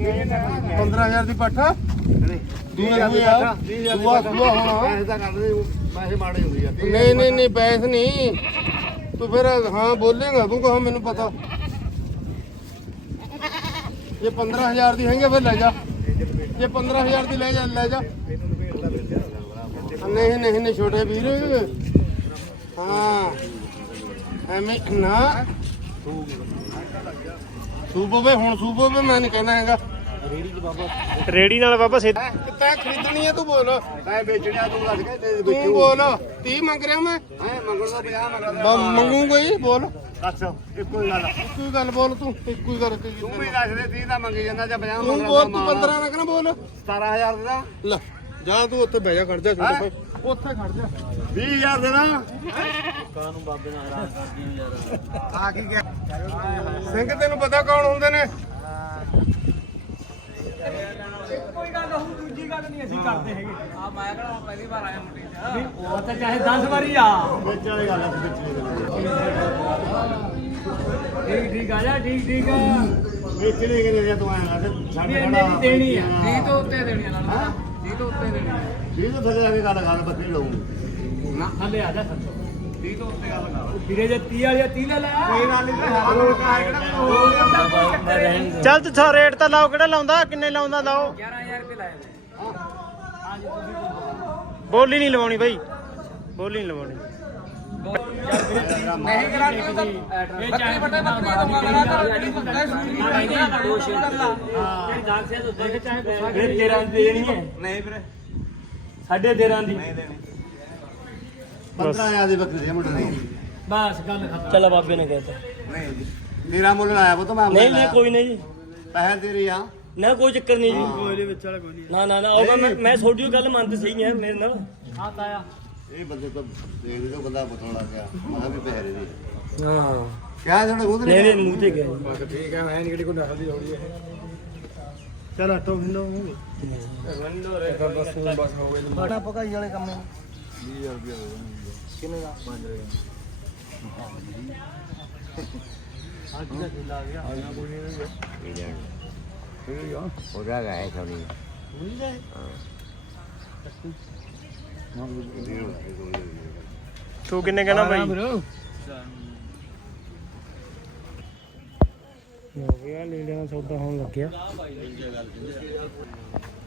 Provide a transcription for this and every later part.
15000 ਦੀ ਪੱਠਾ ਹੋਣਾ ਤਾਂ ਕਰਦੇ ਪੈਸੇ ਮਾੜੇ ਹੁੰਦੇ ਆ। ਨਹੀਂ ਨਹੀਂ ਨਹੀਂ ਪੈਸ ਨਹੀਂ। ਤੂੰ ਫਿਰ ਹਾਂ ਬੋਲੇਗਾ ਤੂੰ ਕਹਾਂ ਮੈਨੂੰ ਪਤਾ। ਇਹ 15000 ਦੀ ਹੈਗੇ ਫਿਰ ਲੈ ਜਾ। ਇਹ 15000 ਦੀ ਲੈ ਜਾ ਲੈ ਜਾ। ਨਹੀਂ ਨਹੀਂ ਨਹੀਂ ਛੋਟੇ ਵੀਰ। ਹਾਂ ਐਵੇਂ ਨਾ। ਸੂਬੋ ਵੇ ਹੁਣ ਸੂਬੋ ਵੇ ਮੈਂ ਨਹੀਂ ਕਹਿਣਾ ਹੈਗਾ। ਰੇੜੀ ਨਾਲ ਬਾਬਾ ਸੇ ਕਿੱਥੇ ਖਰੀਦਣੀ ਹੈ ਤੂੰ ਬੋਲ। ਮੈਂ ਵੇਚਣਿਆ ਤੂੰ ਲੱਗ ਕੇ ਦੇ ਤੂੰ ਬੋਲ 30 ਮੰਗ ਰਿਹਾ ਮੈਂ? ਹੈ ਮੰਗਣ ਦਾ 50 ਮੰਗਦਾ। ਮੰਗੂਗਾ ਹੀ ਬੋਲ। ਦੱਸ ਇੱਕੋ ਹੀ ਗੱਲ। ਇੱਕੋ ਹੀ ਗੱਲ ਬੋਲ ਤੂੰ ਇੱਕੋ ਹੀ ਗੱਲ ਤੂੰ ਵੀ ਦੱਸ ਦੇ 30 ਦਾ ਮੰਗੀ ਜਾਂਦਾ ਜਾਂ 50 ਤੂੰ ਮੰਗਦਾ ਬੋਲ ਤੂੰ 15 ਨਾ ਬੋਲ। 17000 ਦਾ। ਲੈ। ਜਾ ਤੂੰ ਉੱਥੇ ਬਹਿ ਜਾ ਖੜ ਜਾ ਛੋਟੇ ਭਾਈ। ਉੱਥੇ ਖੜ ਜਾ। 20000 ਦੇ ਨਾ ਆ ਕੀ ਗਿਆ ਸਿੰਘ ਤੈਨੂੰ ਪਤਾ ਕੌਣ ਹੁੰਦੇ ਨੇ? ਕੋਈ ਗੱਲ ਉਹ ਦੂਜੀ ਗੱਲ ਨਹੀਂ ਅਸੀਂ ਕਰਦੇ ਹੈਗੇ। ਆ ਮੈਂ ਕਿਹੜਾ ਪਹਿਲੀ ਵਾਰ ਆਇਆ ਮੁੰਡੇ ਚ ਉਹ ਤਾਂ ਚਾਹੇ 10 ਵਾਰੀ ਆ। ਵਿੱਚ ਵਾਲੀ ਗੱਲ ਆ ਵਿੱਚ ਵਾਲੀ ਗੱਲ ਠੀਕ ਠੀਕ ਆ ਜਾ ਠੀਕ ਠੀਕ ਆ। ਵੇਚਣੇ ਕਿਨੇ ਦੇ ਤੂੰ ਆਇਆ ਸਾਡੇ ਦੀ ਦੇਣੀ ਆ। 30 ਤੋਂ ਉੱਤੇ ਦੇਣੀ ਆ ਨਾ? 30 ਤੋਂ ਉੱਤੇ ਦੇਣੀ ਆ 20 ਤੋਂ ਥੱਲੇ ਆ ਕੇ ਗੱਲ ਕਰ ਬੱਕਰੀ ਲਊ ਨਾ ਥੱਲੇ ਆ ਜਾ ਸੱਚੋ। 30 ਤੋਂ ਉੱਤੇ ਗੱਲ ਕਰ। ਵੀਰੇ ਜੇ 30 ਵਾਲੀ ਆ 30 ਲੈ ਲੈ। ਕੋਈ ਗੱਲ ਨਹੀਂ ਤੇ ਹਰ ਰੋਜ਼ ਆ ਕਿਹੜਾ ਚੱਲ ਤੂੰ ਰੇਟ ਤਾਂ ਲਾਓ ਕਿਹੜਾ ਲਾਉਂਦਾ ਕਿੰਨੇ ਲਾਉਂਦਾ ਲਾਓ। 11000 ਰੁਪਏ ਤੁਸੀਂ ਬੋਲੀ ਨਹੀਂ ਲਵਾਉਣੀ ਬਾਈ। ਬੋਲੀ ਨਹੀਂ ਲਵਾਉਣੀ। ਨਹੀਂ ਕਰਾਂਗੇ ਤਾਂ ਬੱਕਰੀ ਵੱਡੇ ਬੱਕਰੀ ਦਊਂਗਾ ਮੇਰਾ ਘਰ ਜਿਹੜੀ ਬੰਦਾ ਸੂਈ ਦੋ ਸ਼ੇਰ ਹਾਂ ਇਹ ਦਾਗ ਸੇ ਦੁੱਧ ਦੇ ਚਾਹੇ ਵੀਰੇ 13 ਦੀ ਦੇਣੀ ਹੈ। ਨਹੀਂ ਵੀਰੇ ਸਾਢੇ 13 ਦੀ 15000 ਦੀ ਬੱਕਰੀ ਦੇ ਮੁੰਡੇ ਦੀ ਬਸ ਗੱਲ ਖਤਮ ਚੱਲ ਬਾਬੇ ਨੇ ਕਹਿਤਾ ਨਹੀਂ ਜੀ ਮੇਰਾ ਮੁੱਲ ਆਇਆ ਪੁੱਤ ਮੈਂ ਨਹੀਂ ਨਹੀਂ ਕੋਈ ਨਹੀਂ ਜੀ। ਪੈਸੇ ਤੇਰੀ ਆ ਨਾ ਕੋਈ ਚੱਕਰ ਨਹੀਂ ਜੀ। ਕੋਈ ਦੇ ਵਿੱਚ ਵਾਲਾ ਕੋਈ ਨਹੀਂ। ਨਾ ਨਾ ਨਾ ਉਹ ਮੈਂ ਮੈਂ ਤੁਹਾਡੀ ਉਹ ਗੱਲ ਮੰਨਦੇ ਸਹੀ ਹੈ ਮੇਰੇ ਨਾਲ। ਹਾਂ ਤਾਇਆ ਇਹ ਬੰਦੇ ਤਾਂ ਦੇਖ ਦੇ ਬੰਦਾ ਪੁੱਛਣ ਲੱਗ ਗਿਆ। ਮੈਂ ਵੀ ਪੈਸੇ ਦੇ ਹਾਂ। ਕਿਆ ਤੁਹਾਡੇ ਖੁਦ ਨਹੀਂ ਨੇ ਨਹੀਂ ਮੂੰਹ ਤੇ ਗਿਆ। ਜੀ। ਠੀਕ ਹੈ ਮੈਂ ਨਹੀਂ ਕਿਹੜੀ ਕੋਈ ਨਸਲ ਹੋਣੀ ਹੈ ਚੱਲ ਆਟੋ ਹਿੰਦੋ ਫਾਟਾ ਪਕਾਈ ਵਾਲੇ ਕੰਮ ਉਹਦਾ ਗਾਇ ਥੋੜੀ ਤੂੰ ਕਿੰਨੇ ਕਹਿਣਾ ਬਾਈ? ਹੋ ਗਿਆ ਲੈ ਲੈਣਾ ਸੌਦਾ ਹੋਣ ਲੱਗਿਆ।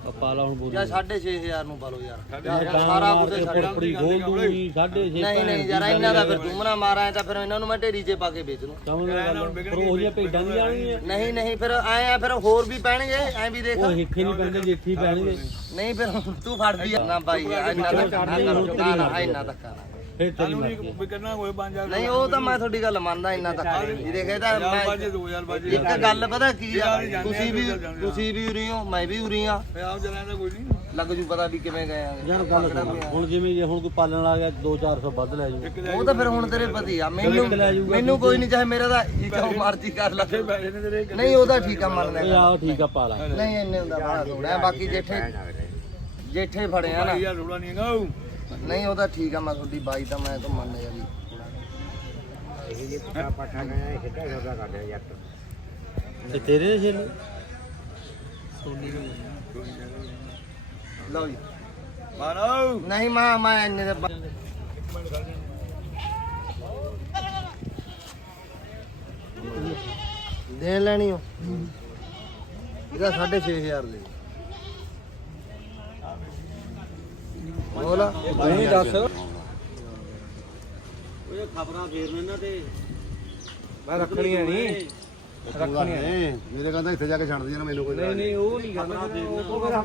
ਜਾਂ 6500 ਨੂੰ ਪਾ ਲਓ ਯਾਰ। ਸਾਰਾ ਕੁਝ ਪੜੀ ਖੋਲ ਦੂਗੀ 6.5 ਨਹੀਂ ਨਹੀਂ ਯਾਰ ਇਹਨਾਂ ਦਾ ਫਿਰ ਦੁਮਨਾ ਮਾਰਾਂ ਤਾਂ ਫਿਰ ਇਹਨਾਂ ਨੂੰ ਮੈਂ ਢੇਰੀ 'ਚ ਪਾ ਕੇ ਵੇਚ ਦੂੰ। ਪਰ ਉਹ ਜਿਹੀਆਂ ਭੇਡਾਂ ਨਹੀਂ ਆਣਗੀਆਂ ਨਹੀਂ ਨਹੀਂ ਫਿਰ ਆਏ ਆ ਫਿਰ ਹੋਰ ਵੀ ਪੈਣਗੇ ਐ ਵੀ ਦੇਖ। ਉਹ ਨਹੀਂ ਪੈਂਦੇ ਜੇਠੀ ਹੀ ਪੈਣਗੇ। ਨਹੀਂ ਫਿਰ ਹੁਣ ਤੂੰ ਫੜ ਵੀ ਨਾ ਬਾਈ ਇੰਨਾ ਧੱਕਾ ਨਾ ਨਾ ਨਾ ਇੰਨਾ ਧੱਕਾ ਨਾ ਫਿਰ ਤੇਰੀ ਮਰਜ਼ੀ ਨਹੀਂ ਉਹ ਤਾਂ ਮੈਂ ਤੁਹਾਡੀ ਗੱਲ ਮੰਨਦਾ ਇੰਨਾ ਧੱਕਾ ਨਹੀਂ ਦੇਖੇ ਤਾਂ ਮੈਂ ਇੱਕ ਗੱਲ ਪਤਾ ਕੀ ਆ? ਤੁਸੀਂ ਵੀ ਤੁਸੀਂ ਵੀ ਉਰੀ ਹੋ ਮੈਂ ਵੀ ਉਰੀ ਆ ਲੱਗ ਜੂ ਪਤਾ ਵੀ ਕਿਵੇਂ ਗਏ ਆ। ਯਾਰ ਗੱਲ ਸੁਣ। ਹੁਣ ਜਿਵੇਂ ਜੇ ਹੁਣ ਕੋਈ ਪਾਲਣ ਆ ਗਿਆ 2-400 ਵੱਧ ਲੈ ਉਹ ਤਾਂ ਫਿਰ ਹੁਣ ਤੇਰੇ ਪਤੀ ਆ। ਮੈਨੂੰ ਮੈਨੂੰ ਕੋਈ ਨਹੀਂ ਚਾਹੇ ਮੇਰਾ ਤਾਂ ਜੋ ਮਰਜ਼ੀ ਕਰ ਲੈ। ਨਹੀਂ ਉਹਦਾ ਠੀਕ ਆ ਮੰਨਦਾ। ਇਹ ਆਹ ਠੀਕ ਆ ਪਾਲਾ। ਨਹੀਂ ਇੰਨੇ ਹੁੰਦਾ ਬੜਾ ਥੋੜਾ ਬਾਕੀ ਜੇਠੇ ਜੇਠੇ ਫੜੇ ਆ ਨਾ। ਨਹੀਂ ਉਹਦਾ ਠੀਕ ਆ ਮੈਂ ਤੁਹਾਡੀ ਬਾਈ ਤਾਂ ਮੈਂ ਤਾਂ ਮੰਨ ਜਾ। ਵੀ ਤੇ ਤੇਰੇ ਦੇ ਛੇਲੇ? ਲਓ ਜੀ। ਮਾਰੋ ਨਹੀਂ ਮੈਂ ਮੈਂ ਇੰਨੇ ਦੇ ਦੇ ਲੈਣੀ ਹੋ ਇਹਦਾ 6500 ਦੇ। ਬੋਲਾ ਨਹੀਂ ਦੱਸ। ਉਹ ਖਬਰਾਂ ਫੇਰ ਇਹਨਾਂ ਤੇ। ਮੈਂ ਰੱਖਣੀ ਹੈ ਨਹੀਂ। ਰੱਖਣੀ ਮੇਰੇ ਕਹਿੰਦਾ ਇੱਥੇ ਜਾ ਕੇ ਛੱਡ ਦੀ ਨਾ ਮੈਨੂੰ ਕੋਈ ਨਹੀਂ ਨਹੀਂ ਉਹ ਨਹੀਂ ਗੱਲ। ਉਹ ਖਬਰਾਂ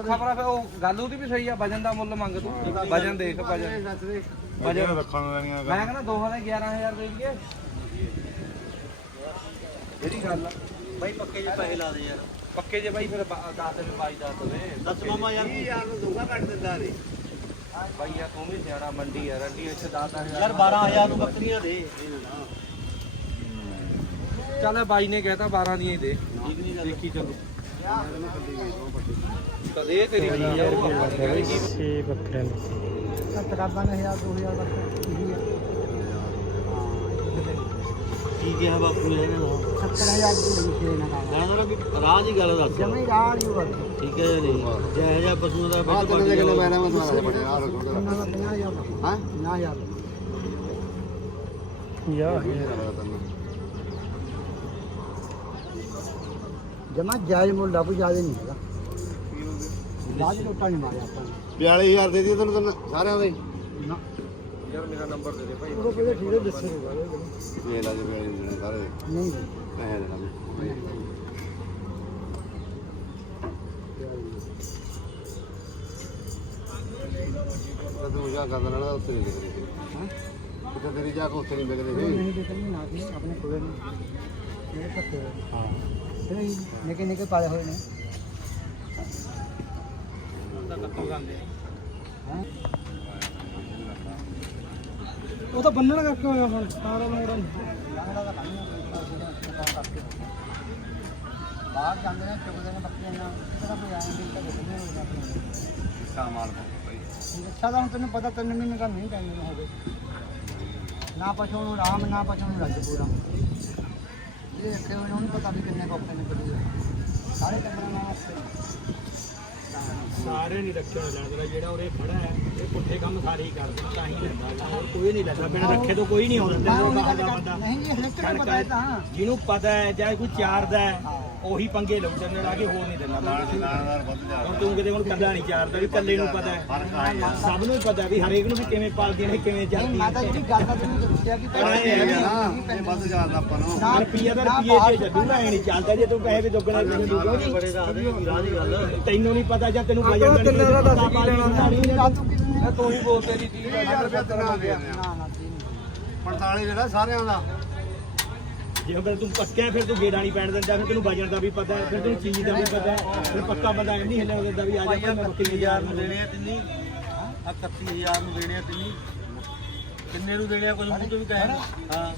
ਖਬਰਾਂ ਫਿਰ ਉਹ ਗੱਲ ਉਹਦੀ ਵੀ ਸਹੀ ਆ ਵਜਨ ਦਾ ਮੁੱਲ ਮੰਗ ਤੂੰ। ਵਜਨ ਦੇਖ ਵਜਨ। ਵਜਨ। ਰੱਖਣ ਲੈਣੀਆਂ ਮੈਂ ਕਹਿੰਦਾ ਦੋਹਾਂ ਦੇ 11000 ਦੇ ਦਈਏ। ਜਿਹੜੀ ਗੱਲ ਆ? ਬਾਈ ਪੱਕੇ ਜਿਹੇ ਪੈਸੇ ਲਾ ਦੇ ਯਾਰ। ਪੱਕੇ ਜੇ ਬਾਈ ਫਿਰ 10 ਦੇ 22 10 ਦੇ ਦੱਸ ਮਾਮਾ ਯਾਰ। ਯਾਰ ਨੂੰ ਦੂੰਗਾ ਕੱਟ ਦਿੰਦਾ ਰੇ ਬਾਈ ਆ ਤੂੰ ਵੀ ਸਿਆਣਾ ਮੰਡੀ ਆ ਰੰਡੀ ਇੱਥੇ 10000 ਯਾਰ 12000 ਨੂੰ ਬੱਕਰੀਆਂ ਦੇ। ਚੱਲ ਬਾਈ ਨੇ ਕਹਿਤਾ 12 ਦੀਆਂ ਹੀ ਦੇ। ਦੇਖੀ ਚਲੋ। ਕਦੇ ਤੇਰੀ ਕੀ ਆ। ਛੇ ਬੱਕਰੇ ਨੇ ਕੀ ਕਿਹਾ ਬਾਪੂ ਨੇ ਇਹਨਾਂ ਨੂੰ 70000 ਦੀ ਸੀ ਨਾ ਮੈਂ ਤਾਂ ਵੀ ਰਾਜ ਹੀ ਗੱਲ ਦੱਸ ਜਮੇ ਰਾਹ ਨਹੀਂ ਵਰ ਠੀਕ ਹੈ ਜਾਂ। ਨਹੀਂ ਜੈ ਜਿਹਾ ਪਸ਼ੂਆਂ ਦਾ ਆਹ ਕਿੰਨੇ ਕਿਲੋ ਜਾਓ। ਮੈਂ ਨਾ ਮੈਂ ਤੁਹਾਨੂੰ ਬੜੇ ਆ ਰੋ ਛੋਟਾ ਨਾ 50000 ਹਾਂ? 50000 ਜਮਾ ਜਾਇਜ਼ ਮੁੱਲ ਦਾ ਕੋਈ ਜ਼ਿਆਦਾ ਨਹੀਂ ਹੈਗਾ। ਬਾਅਦ ਟੋਟਾ ਨਹੀਂ ਮਾਰਿਆ ਆਪਾਂ ਨੇ। 42000 ਦੇ ਦੀ ਤੈਨੂੰ ਸਾਰਿਆਂ ਦੇ। ਨਾ। ਯਾਰ ਮੇਰਾ ਨੰਬਰ ਦੇ ਦੇ ਭਾਈ। ਉਹ ਪਹਿਲੇ ਠੀਕ ਹੈ ਦੱਸੇਗਾ ਇਹ ਲਾ ਦੇ ਵੇਲੇ ਦੇਣੇ ਸਾਰੇ। ਨਹੀਂ। ਪੈਸੇ ਦੇਣਾ ਮੈਂ ਤੂੰ ਜਾ ਗੱਲ ਨਾਲ ਉੱਥੇ ਨਹੀਂ ਦੇਖਦੇ ਹਾਂ? ਉੱਥੇ ਤੇਰੀ ਜਾ ਕੇ ਉੱਥੇ ਨਹੀਂ ਦੇਖਦੇ ਨਹੀਂ ਦੇਖਣੀ ਨਾ ਕਿ ਆਪਣੇ ਕੋਲ ਨਹੀਂ ਇਹ ਪੱਕੇ ਹਾਂ। ਸਹੀ ਨਿੱਕੇ ਨਿੱਕੇ ਪਾਲੇ ਹੋਏ ਨੇ। ਤਾਂ ਕੱਟੂ ਜਾਂਦੇ ਹਾਂ। ਉਹ ਤਾਂ ਬੰਨਣ ਕਰਕੇ ਹੋਇਆ ਹੁਣ ਸਾਰਾ ਮੋੜਾ ਬਾਹਰ ਜਾਂਦੇ ਨੇ ਚੁਗਦੇ ਨੇ ਬੱਕਰੀਆਂ ਨਾਲ। ਕਿਹੜਾ ਕੋਈ ਆਇਆ ਨਹੀਂ ਤਾਂ ਦੇਖਦੇ ਨੇ ਆਪਣੇ ਕਾਮਾਲ ਅੱਛਾ ਤਾਂ ਹੁਣ ਤੈਨੂੰ ਪਤਾ ਤਿੰਨ ਮਹੀਨੇ ਦਾ ਨਹੀਂ ਟਾਈਮ ਹੋ ਗਏ ਨਾ ਪਛੋਂ ਨੂੰ ਰਾਮ ਨਾ ਪਛੋਂ ਨੂੰ ਰੱਜ ਪੂਰਾ। ਇਹ ਰੱਖੇ ਹੋਏ ਨੇ ਉਹਨੂੰ ਪਤਾ ਵੀ ਕਿੰਨੇ ਕੋਪੇ ਨੇ ਕਰੀ ਸਾਰੇ ਟੱਬਰਾਂ ਨਾਲ ਸਾਰੇ ਨਹੀਂ ਰੱਖੇ ਹੋਏ ਲੱਗਦਾ ਜਿਹੜਾ ਉਰੇ ਖੜਾ ਹੈ ਇਹ ਪੁੱਠੇ ਕੰਮ ਸਾਰੇ ਹੀ ਕਰਦਾ ਤਾਂ ਹੀ ਲੈਂਦਾ ਹੋਰ ਕੋਈ ਨਹੀਂ ਲੈਂਦਾ ਬਿਨਾਂ ਰੱਖੇ ਤੋਂ ਕੋਈ ਨਹੀਂ ਆਉਂਦਾ ਮੈਂ ਤੈਨੂੰ ਉਹਨੂੰ ਬਾਹਰ ਗੱਲ ਦਾ ਕਰ- ਬੰਦਾ। ਨਹੀਂ ਜੀ ਹਲੇ ਤੱਕ ਪਤਾ ਹੈ ਤਾਂ। ਜਿਹਨੂੰ ਪਤਾ ਹੈ ਜਾਂ ਕੋਈ ਚਾਰਦਾ ਹੈ ਉਹੀ ਪੰਗੇ ਲਊ ਤੈਨੂੰ ਲਾ ਕੇ ਹੋਰ ਨਹੀਂ ਦਿੰਦਾ ਜਾ ਹੁਣ ਤੂੰ ਕਿਤੇ ਹੁਣ ਕੱਲਾ ਨਹੀਂ ਚਾਰਦਾ ਵੀ ਕੱਲੇ ਨੂੰ ਪਤਾ ਹੈ। ਆ ਸਭ ਨੂੰ ਪਤਾ ਵੀ ਹਰੇਕ ਨੂੰ ਵੀ ਕਿਵੇਂ ਪਾਲਦੀਆਂ ਨੇ ਕਿਵੇਂ ਚੱਲਦੀਆਂ ਮੈਂ ਤਾਂ ਜਿਹੜੀ ਗੱਲ ਤਾਂ ਤੈਨੂੰ ਦੱਸਿਆ ਕਿ ਨਾ ਇਹ ਵੱਧ ਜਾਂਦਾ ਆਪਾਂ ਨੂੰ। ਨਾ ਰੁਪਈਆ ਨਾ ਰੁਪਈਏ ਚ ਜੱਦੂਗਾ ਐ ਨਹੀਂ ਚੱਲਦਾ ਜੇ ਤੂੰ ਪੈਸੇ ਤੇ ਦੁੱਗਣਾ ਤੈਨੂੰ ਦੂਗਾ ਨਹੀਂ ਬੜੇ ਦੱਸਦੇ ਵੀ ਰਾਜ ਹੀ ਗੱਲ ਤੈਨੂੰ ਨਹੀਂ ਪਤਾ ਜਾਂ ਤੈਨੂੰ ਦਾ ਦਾ ਦੱਸ ਕੀ ਲੈਣਾ ਨਹੀਂ ਤੂੰ ਹੀ ਬੋਲ ਤੇਰੀ 30000 ਰੁਪਏ ਤਨਾ ਦੇ ਨਾ ਨਾ ਤੀਨ 45 ਜਿਹੜਾ ਸਾਰਿਆਂ ਦਾ। ਜੇ ਅਗਰ ਤੂੰ ਪੱਕਿਆ ਫਿਰ ਤੂੰ ਗੇੜਾ ਨਹੀਂ ਪੈਣ ਦਿੰਦਾ ਫਿਰ ਤੈਨੂੰ ਵਜਨ ਦਾ ਵੀ ਪਤਾ ਹੈ ਫਿਰ ਤੈਨੂੰ ਚੀਜ਼ ਦਾ ਵੀ ਪਤਾ ਹੈ ਫਿਰ ਪੱਕਾ ਬੰਦਾ ਇਹ ਨਹੀਂ ਹਿੱਲਣ ਦਿੰਦਾ ਵੀ ਆ ਜਾ ਮੈਂ ਬੱਕਰੀ 31000 ਨੂੰ ਦੇਣੇ ਆ ਤਿੰਨੀ। ਆ 31000 ਨੂੰ ਦੇਣੇ ਆ ਤਿੰਨੀ। ਕਿੰਨੇ ਨੂੰ ਦੇਣੇ ਆ ਕੁਝ ਮੂੰਹ ਤੋਂ ਵੀ ਕਹੇ ਹਾਂ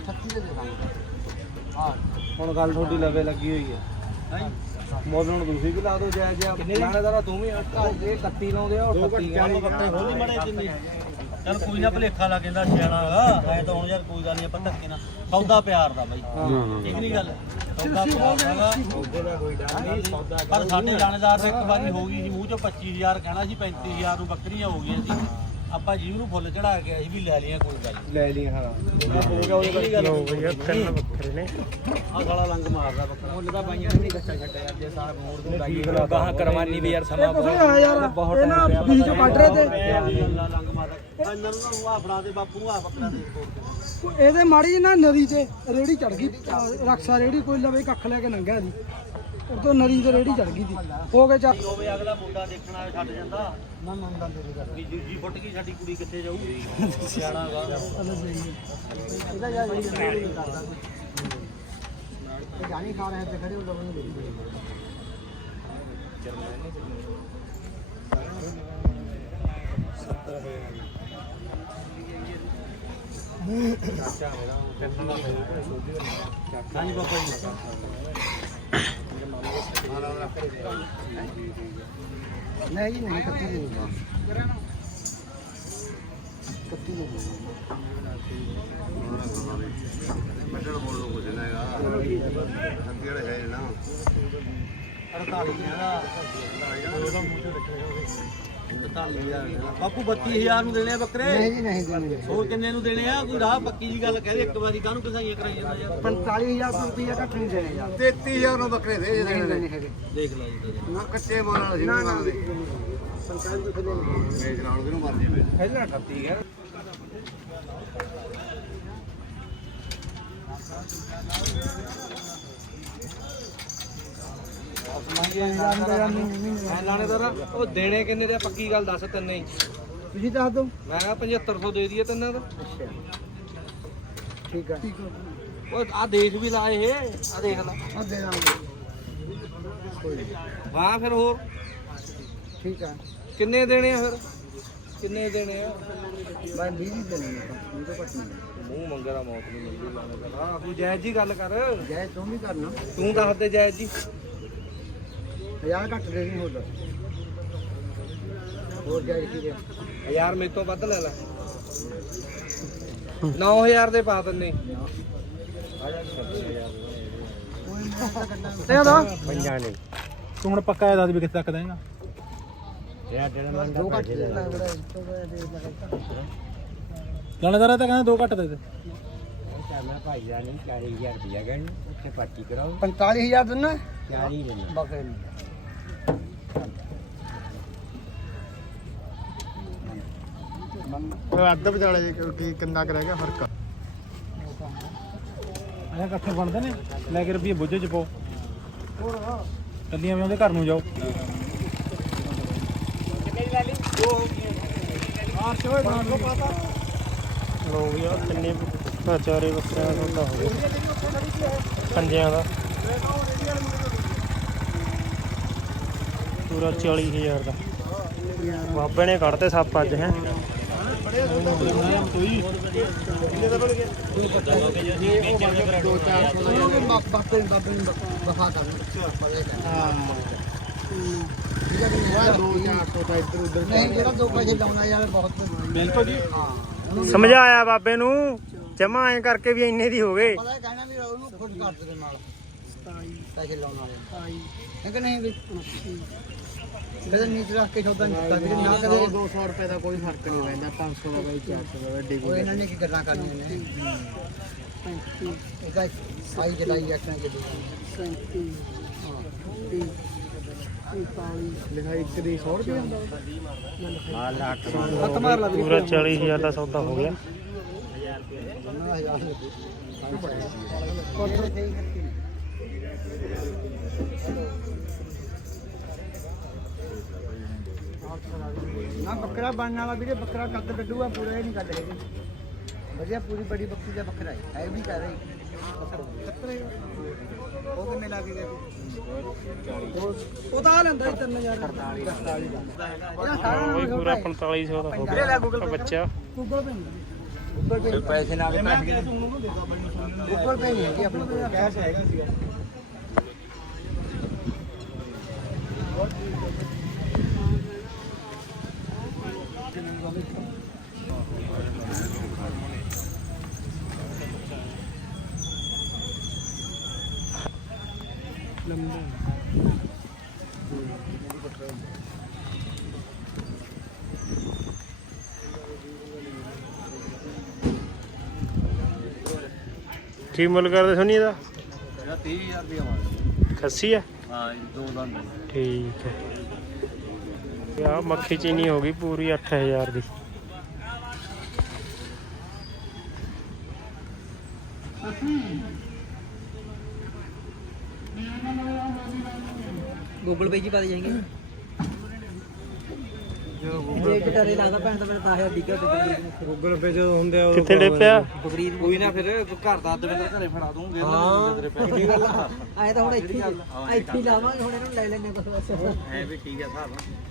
36 ਦੇ ਦੇ ਦਾਂਗੇ ਹਾਂ। ਹੁਣ ਗੱਲ ਤੁਹਾਡੀ ਲਵੇ ਲੱਗੀ ਹੋਈ ਹੈ। ਮੁੱਲ ਹੁਣ ਤੁਸੀਂ ਵੀ ਲਾ ਦਿਓ ਜੈ ਜੈ ਲਾਣੇਦਾਰਾ ਤੂੰ ਵੀ ਇਹ 31 ਲਾਉਂਦੇ ਆ ਉਹ 38 ਕਹਿੰਦੇ ਬੱਕਰੇ ਹੋਲੀ ਮੜੇ ਜਿੰਨੀ ਚਲ ਕੋਈ ਨਾ ਭਲੇਖਾ ਲਾ ਕਹਿੰਦਾ ਸਿਆਣਾ ਹੈਗਾ। ਐ ਤਾਂ ਹੁਣ ਯਾਰ ਕੋਈ ਗੱਲ ਨਹੀਂ ਆਪਾਂ ਧੱਕੇ ਨਾਲ। ਸੌਦਾ ਪਿਆਰ ਦਾ ਬਾਈ। ਠੀਕ ਨਹੀਂ ਗੱਲ? ਸੌਦਾ ਪਿਆਰ ਹੈਗਾ। ਪਰ ਸਾਡੇ ਲਾਣੇਦਾਰ ਦੇ ਇੱਕ ਵਾਰੀ ਹੋ ਗਈ ਸੀ ਮੂੰਹ ਚੋਂ 25000 ਕਹਿਣਾ ਸੀ 35000 ਨੂੰ ਬੱਕਰੀਆਂ ਹੋ ਗਈਆਂ ਸੀ। ਆਪਾਂ ਜੀਵ ਨੂੰ ਫੁੱਲ ਚੜਾ ਕੇ ਅਸੀਂ ਵੀ ਲੈ ਲਈਆਂ ਕੋਈ ਗੱਲ ਨਹੀਂ। ਲੈ ਲਈ ਹਾਂ। ਹੋ ਗਿਆ ਉਹਦੀ ਗੱਲ ਤਿੰਨ ਬੱਕਰੇ ਨੇ। ਆ ਸਾਲਾ ਲੰਗ ਮਾਰਦਾ ਬੱਕਰਾ। ਮੁੱਲ ਦਾ ਬਾਈਆਂ ਨੇ ਨਹੀਂ ਕੱਚਾ ਛੱਡਿਆ ਯਾਰ ਜੇ ਸਾਰਾ ਮੋੜ ਦੂੰਗਾ ਇਹ ਗਾਹਾਂ ਕਰਵਾਨੀ ਵੀ ਯਾਰ ਸਮਾਂ ਇਹ ਨਾ ਬੀਜ ਚੋਂ ਕੱਢ ਰਹੇ ਤੇ। ਲੰਗ ਮਾਰਦਾ। ਇਹਨਾਂ ਨੂੰ ਨਾ ਫੜਾ ਦੇ ਬਾਪੂ ਆ ਬੱਕਰਾ ਦੇ ਇਹਦੇ ਮਾੜੀ ਜਿਹੀ ਨਾ ਨਦੀ ਤੇ ਰੇੜੀ ਚੜ ਗਈ। ਰਕਸ਼ਾ ਰੇੜੀ ਕੋਈ ਲਵੇ ਕੱਖ ਲੈ ਕੇ ਲੰਘਿਆ ਸੀ। ਉਦੋਂ ਨਦੀ ਤੇ ਰੇੜੀ ਚੜ ਗਈ ਸੀ। ਹੋ ਗਏ ਚੱਕ ਹੋਵੇ ਅਗਲਾ ਮੁੰਡਾ ਦੇਖਣ ਆਇਆ ਛੱਡ ਜਾਂਦਾ। ਨਾ ਮੰਨਦਾ ਤੇਰੀ ਗੱਲ ਵੀ ਜੀ ਫੁੱਟ ਗਈ ਸਾਡੀ ਕੁੜੀ ਕਿੱਥੇ ਜਾਊ ਸਿਆਣਾ ਗਾ ਇਹਦਾ ਯਾਰ ਇਹ ਨਹੀਂ ਕਰਦਾ ਜਾਣੀ ਖਾ ਰਹੇ ਤੇ ਖੜੇ ਉਹ ਲੋਕਾਂ ਨੂੰ ਦੇਖੀ ਹਾਂਜੀ ਬਾਬਾ ਜੀ। ਨਹੀਂ ਜੀ ਨਹੀਂ ਕੱਤੀ ਦੇ ਨਹੀਂ ਕੱਤੀ ਦੇ ਨਹੀਂ। ਬੱਚਣ ਬੋਲ ਨੂੰ ਕੁਝ ਨਾ ਹੈਗਾ ਅੱਗੇ ਜਿਹੜੇ ਹੈ ਨਾ 48 ਦਾ 48000 ਬਾਪੂ 32000 ਨੂੰ ਦੇਣੇ ਆ ਬੱਕਰੇ? ਨਹੀਂ ਜੀ ਨਹੀਂ ਦੇਣੀ ਹੋਰ ਕਿੰਨੇ ਨੂੰ ਦੇਣੇ ਆ? ਕੋਈ ਰਾਹ ਪੱਕੀ ਜੀ ਗੱਲ ਕਹਦੇ ਇੱਕ ਵਾਰੀ ਕਾਹਨੂੰ ਕਸਾਈਆਂ ਕਰਾਈ ਜਾਂਦਾ ਯਾਰ? 45000 ਰੁਪਏ ਘੱਟ ਨਹੀਂ ਦੇਣੇ ਯਾਰ। 33000 ਨੂੰ ਬੱਕਰੇ ਦੇ ਜੇ ਨਹੀਂ ਦੇਣੇ ਦੇਣੇ ਹੈਗੇ ਦੇਖ ਲੈ ਜੀ ਨਾ ਕੱਚੇ ਮਾਲ ਨਾਲ ਅਸੀਂ ਨਹੀਂ ਮੰਗਦੇ ਪੰਤਾਲੀ ਤੋਂ ਥੱਲੇ ਨਹੀਂ ਲਾਉਣ ਕਿਹਨੂੰ ਮਰਜ਼ੀ ਵੇਚ। ਪਹਿਲਾਂ 38 ਹੈ ਮੈਂ ਲਾਣੇਦਾਰ ਉਹ ਦੇਣੇ ਕਿੰਨੇ ਦੇ ਆ? ਪੱਕੀ ਗੱਲ ਦੱਸ ਤੈਨੂੰ ਹੀ। ਤੁਸੀਂ ਦੱਸ ਦਿਓ। ਮੈਂ ਕਿਹਾ 7500 ਦੇ ਦਈਏ ਤੈਨੂੰ ਤਾਂ ਠੀਕ ਹੈ ਉਹ ਆ ਦੇਖ ਵੀ ਲਾ ਇਹ ਆ ਦੇਖ ਲਾ। ਆ ਦੇ ਦਾਂਗੇ। ਵਾਹ ਫਿਰ ਹੋਰ। ਠੀਕ ਹੈ ਕਿੰਨੇ ਦੇਣੇ ਆ ਫਿਰ? ਕਿੰਨੇ ਦੇਣੇ ਆ? ਮੈਂ 20 ਹੀ ਦੇਣੇ ਨੇ ਤਾਂ ਇਹ ਤੋਂ ਘੱਟ ਨਹੀਂ। ਮੂੰਹ ਮੰਗੇ ਦਾ ਮੌਤ ਨਹੀਂ ਮਿਲਦੀ ਲਾਣੇਦਾਰ ਆ ਤੂੰ ਜਾਇਜ਼ ਜੀ ਗੱਲ ਕਰ। ਜੈ ਤੂੰ ਵੀ ਕਰਨਾ। ਤੂੰ ਦੱਸ ਦੇ ਜਾਇਜ਼ ਜੀ। ਹਜ਼ਾਰ ਘੱਟ ਦੇ ਨਹੀਂ ਹੋਰ ਹੋਰ ਜੈ ਕੀ ਦੇ? ਯਾਰ ਮੇਰੇ ਤੋਂ ਵੱਧ ਲੈ ਲੈ। 9000 ਦੇ ਪਾ ਦਿੰਨੇ। ਪੰਜਾਂ ਨੇ। ਤੂੰ ਹੁਣ ਪੱਕਾ ਦੱਸ ਵੀ ਕਿੱਥੇ ਤੱਕ ਦੇਂਗਾ ਦੋ ਘੱਟ ਦੇ ਲੱਗ ਰਿਹਾ ਤੋਂ ਦੇ ਲਾਣੇਦਾਰ ਤਾਂ ਕਹਿੰਦਾ ਦੋ ਘੱਟ ਦੇ ਦੇ। 45000 ਦਿਨਾ 40 ਦੇ ਬਕਰੇ ਅੱਧ ਵਿਚਾਲੇ ਜੇ ਕਿ ਕਿੰਨਾ ਕੁ ਰਹਿ ਗਿਆ ਫ਼ਰਕ? ਐਂ ਇਕੱਠੇ ਬਣਦੇ ਨੇ। ਲੈ ਕੇ ਰੁਪਏ ਬੁੱਝੇ ਚ ਪਾਓ। ਕੱਲੀਆਂ ਵੀ ਉਹਦੇ ਘਰ ਨੂੰ ਜਾਓ। ਲੋ ਵੀ ਆ ਕਿੰਨੇ ਚਾਰੇ ਬੱਕਰਿਆਂ ਦਾ ਸੌਦਾ ਹੋ ਗਿਆ। ਪੰਜਿਆਂ ਦਾ। ਪੂਰਾ 40000 ਦਾ। ਬਾਬੇ ਨੇ ਕੱਢਤੇ ਸੱਪ ਅੱਜ, ਹੈ। ਸਮਝਾਇਆ ਬਾਬੇ ਨੂੰ, ਜਮਾ ਐ ਕਰਕੇ ਵੀ ਇੰਨੇ ਦੀ ਹੋ ਗਏ। ਪਤਾ ਕਹਿਣਾ ਵੀ ਉਹਨੂੰ ਖੁਦ ਕਰ ਦੇ ਨਾਲ। ਪੈਸੇ ਲਾਉਣ ਵਾਲੇ ਹੈ ਕਿ ਨਹੀਂ ਵੀ? ਕਦੇ ਨੀਚ ਰੱਖ ਕੇ ਸੌਦਾ ਨਹੀਂ ਕੀਤਾ ਵੀਰੇ ਨਾ ਕਦੇ। 200 ਰੁਪਏ ਦਾ ਕੋਈ ਫ਼ਰਕ ਨਹੀਂ ਪੈਂਦਾ 500 ਦਾ ਬਾਈ 400 ਦਾ ਵੱਡੀ ਉਹ ਇਹਨਾਂ ਨੇ ਕੀ ਗੱਲਾਂ ਕਰਨੀਆਂ ਨੇ। ਇਹਦਾ ਸਾਈ ਜਲਾਈ ਆਖਣਾ ਕਿ ਲਿਖਾਈ ਇੱਕ ਦੀ 100 ਰੁਪਏ ਹੁੰਦਾ। ਪੂਰਾ 40000 ਦਾ ਸੌਦਾ ਹੋ ਗਿਆ। ਨਾ ਬੱਕਰਾ ਬਣਨ ਵਾਲਾ ਵੀਰੇ ਬੱਕਰਾ ਕੱਦ ਕੱਢੂਗਾ ਪੂਰਾ ਇਹ ਨਹੀਂ ਕੱਢ ਹੈਗੇ ਵਧੀਆ ਪੂਰੀ ਬੜੀ ਬੱਕਰੀ ਦਾ ਬੱਕਰਾ ਹੈ। ਹੈ ਵੀ ਕਰ ਰਹੀ। ਉਹ ਕਿੰਨੇ ਲਾ ਕੇ ਗਏ? ਉਹ ਤਾਂ ਆ ਲੈਂਦਾ 3000 48 ਦਾ ਉਹ ਵੀ ਪੂਰਾ 4500 ਦਾ ਹੋ ਗਿਆ। ਬੱਚਾ। ਗੂਗਲ ਪੇ ਗੂਗਲ ਪੇ ਪੈਸੇ ਨਾਲ ਗੂਗਲ ਪੇ ਨਹੀਂ ਹੈਗੀ ਆਪਣੇ। ਕੋਲ ਕੈਸ਼ ਹੈਗਾ। ਸੀਗਾ ਕੀ ਮੁੱਲ ਕਰਦੇ ਸੋਨੀ ਇਹਦਾ? 30000 ਰੁਪਏ ਮਾਰ ਖੱਸੀ ਆ? ਹਾਂ ਜੀ, ਦੋ ਦੰਦ ਠੀਕ ਹੈ। ਆਹ ਮੱਖੀ ਚੀਨੀ ਹੋ ਗਈ ਪੂਰੀ 8000 ਦੀ। ਗੂਗਲ ਪੇ ਜੀ ਪਾ ਜਾਏਗੇ। ਜੇ ਕਿਟਾਰੇ ਲੱਗਦਾ ਭੈਣ ਤਾਂ ਮੈਨੂੰ 10000 ਡਿੱਗਾ ਤੇ ਗੂਗਲ ਪੇ ਜਦੋਂ ਹੁੰਦੇ ਆ ਕਿੱਥੇ ਡੇਪਿਆ ਬਕਰੀਦ ਕੋਈ ਨਾ ਫਿਰ ਘਰ ਦਾ ਦਵਿੰਦਰ ਘਰੇ ਫੜਾ ਦੂੰਗੇ ਹਾਂ। ਤੇਰੇ ਪੈਸੇ ਗੱਲ ਆਏ ਤਾਂ ਹੁਣ ਇੱਥੇ ਹੀ- ਇੱਥੇ ਲਾਵਾਂਗੇ ਹੁਣ ਇਹਨੂੰ ਲੈ ਲੈਣੇ ਬਸ ਬਸ। ਹੈ ਵੀ ਠੀਕ ਹੈ ਹਿਸਾਬ ਨਾਲ।